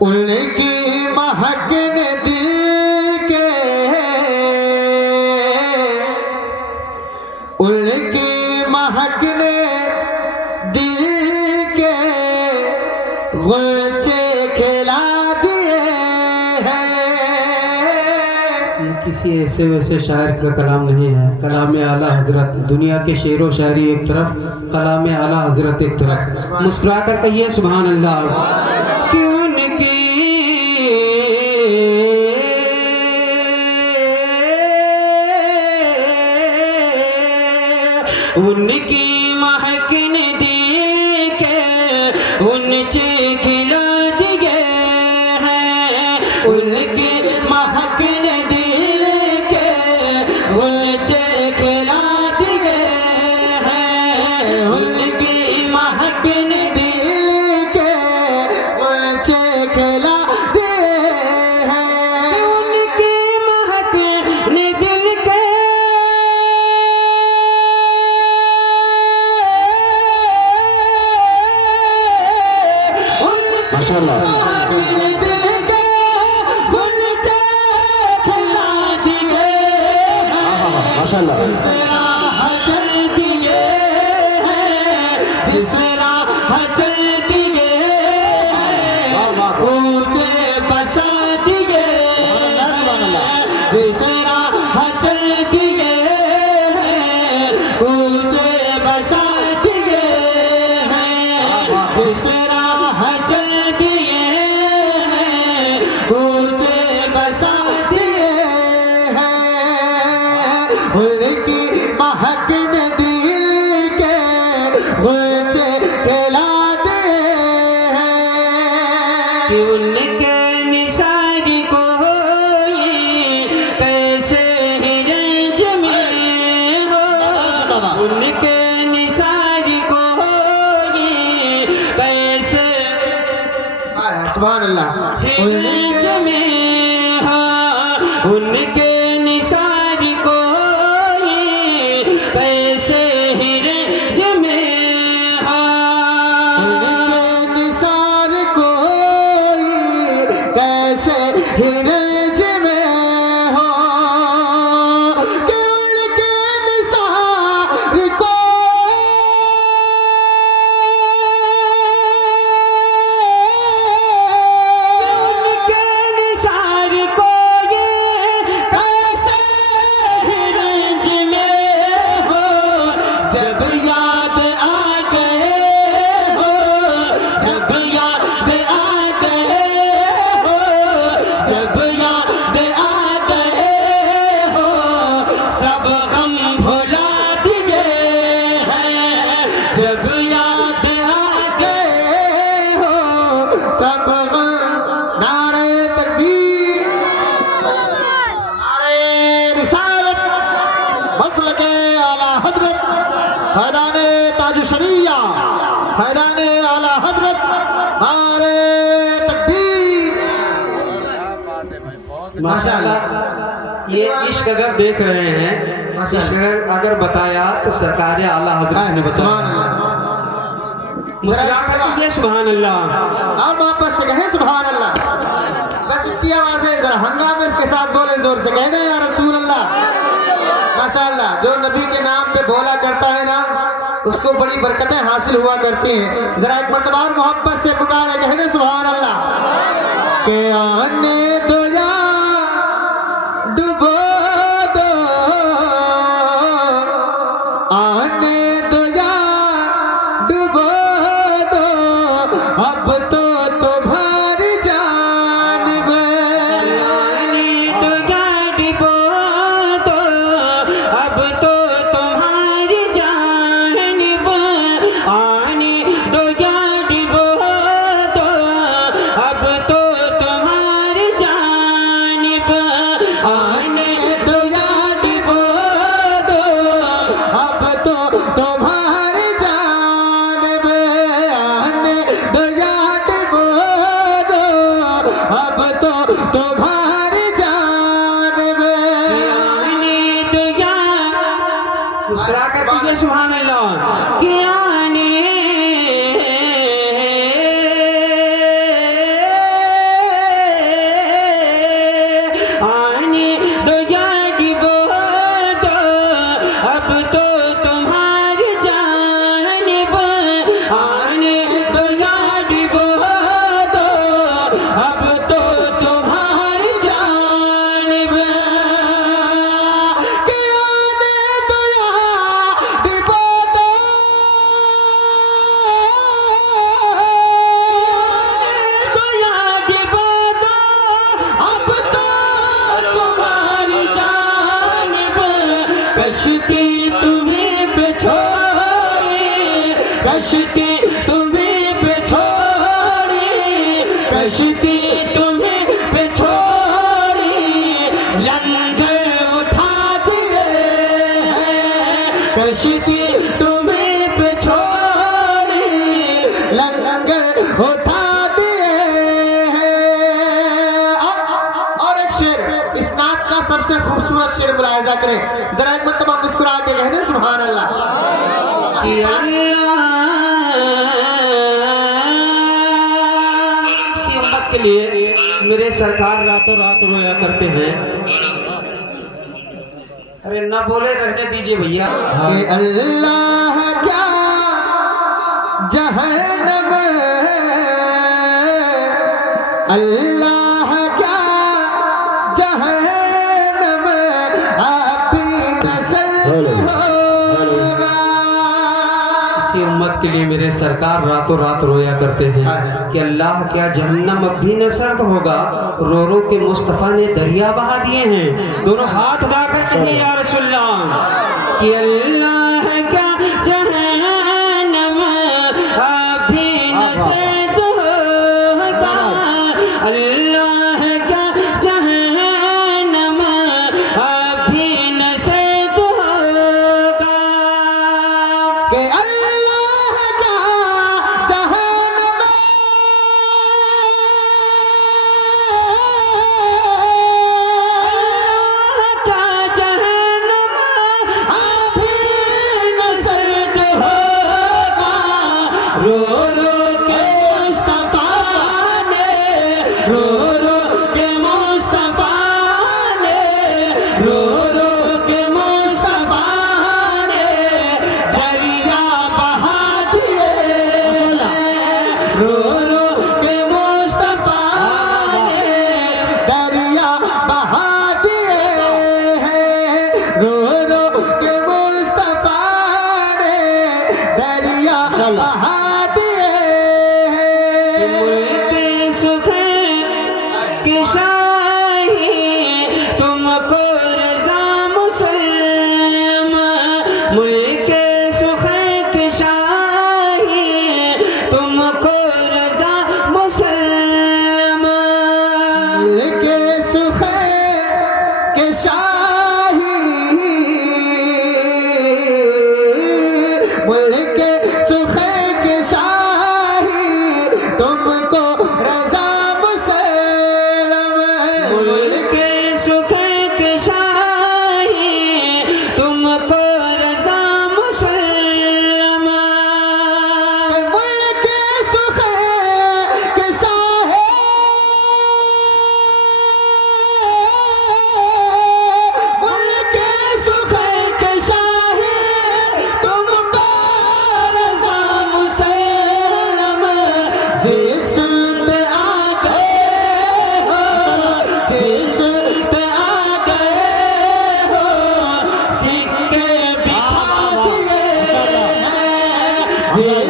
उनकी महक ने दिल के, उनकी महक ने दिल के गुलचे खिला दिए हैं। ये किसी ऐसे वैसे शायर का कलाम नहीं है, कलाम आला हजरत। दुनिया के शेर व शायरी एक तरफ, कलाम आला हजरत एक तरफ। मुस्कुरा कर कहिए सुभान अल्लाह। कि उनकी महक ने दिल के उनचे खिला दिए हैं। उनकी महक ने दिल के गुलचे खिला दिए हैं। उनकी महक ने दिल के गुलचे खिला दिए हैं। उनकी महक ने दिल के उनकी महक ने दिल के गुलचे खिला दिए हैं। कि उनके निसार को कैसे रंज में हो, उनके निसार को कैसे सुभान अल्लाह। रंज में हो, उनके निसार को कैसे रंज में हो। उनके निसार कोई कैसे हिरज में हो। कि उनके निसार को उनके निसार को कैसे हिरज में हो। जब याद आ गए हो, जब याद आ गए हो, जब याद आ गए हो, सब गम भुला दिए हैं। जब याद आ गए हो, सब गम। नारे तकबीर, नारे रिसालत, मसलके आला हजरत, फैदाने ताज शरिया, फैदाने आला हजरत, नारे तकबीर। माशाल्लाह। ये इश्क अगर देख रहे हैं, इश्क अगर बताया तो सरकार आला हजरत ने सुभान बताया। अल्लाह। मुस्कुरा कर कीजिए सुभान अल्लाह। आप वापस से कहें सुभान अल्लाह। बस इतनी आवाज है, जरा हंगामे इसके साथ बोले, जोर से कह दें या रसूल अल्लाह। माशाअल्लाह। जो नबी के नाम पे बोला करता है ना, उसको बड़ी बरकतें हासिल हुआ करती हैं। जरा एक मर्तबा और मोहब्बत से पुकारे, कह दें सुभान अल्लाह। के आने दो या डुबो दो, आने दो या डुबो दो, अब तो तुम्हारी जान में। तो गाड़ी बो तो अब तो तुम्हारी जानिब, आने तो गाड़ी बो तो अब तो तुम्हारी जानिब, आने दो या डुबो दो, अब तो तुम्हारी जान में। आने दो या डुबो दो, अब तो तुम्हारी जान में। आने तो या मुस्कुरा कर कीजिए सुभान अल्लाह। कि आने अब तो तुम्हारी जानिब कि आने दो याद बादो तो याद बादो अब तो तुम्हारी जानिब कश्ती तुम्हें पे छोड़ी कश्ती तुम्हें पे छोड़ी कश्ती तुम्हें पे छोड़ी लंगर उठा दिए हैं कश्ती तुम्हें पे छोड़ी लंगर उठा दिए हैं। और एक शेर इस नात का सबसे खूबसूरत शेर मुलाहिजा करें जरा, एक मरतबा मुस्कुरा के कहने सुभान अल्लाह। कि इसी उम्मत के लिए मेरे सरकार रातों रात रोया करते हैं। अरे ना बोले रहने दीजिए भैया। कि अल्लाह क्या जहन्नम अल्लाह क्या जहन्नम आपकी नजर होगा। इसी उम्मत के लिए मेरे सरकार रातों रात रोया करते हैं कि अल्लाह क्या जहन्नम अब भी न सर्द होगा। रो रो के मुस्तफ़ा ने दरिया बहा दिए हैं। दोनों हाथ उठाकर कहे या रसूलल्लाह कि अल्लाह क्या जहन्नम अब भी न सर्द होगा। अल्लाह क्या जहन्नम अब भी न सर्द होगा। कि अल्लाह का जहन्नम का जहन्नम अभी न सर्द होगा। रो रो के मुस्तफा ने रो रो के मुस्तफा ने रो रो के मुस्तफा ने दरिया बहा दिए रो रो के मुस्तफा ने दरिया बहा दिए हैं। रो रो के मुस्तफा ने दरिया बहा दिए हैं। मुल्के सुख की शाही तुमको रज़ा मुसल्लम मुल्के सुख की शाही तुमको रज़ा मुसल्लम के सुख के शाही मुल्क सुख के शाही तुमको रजा मुसल्लम मुल्के सुख की शाही तुमको रज़ा मुसल्लम मुल्क सुख के शाही मुल्क सुख के शाही तुमको रजा मुसल्लम जिस पे आ गए हो जिस पे आ गए हो सिक्के बिठा दिए हैं।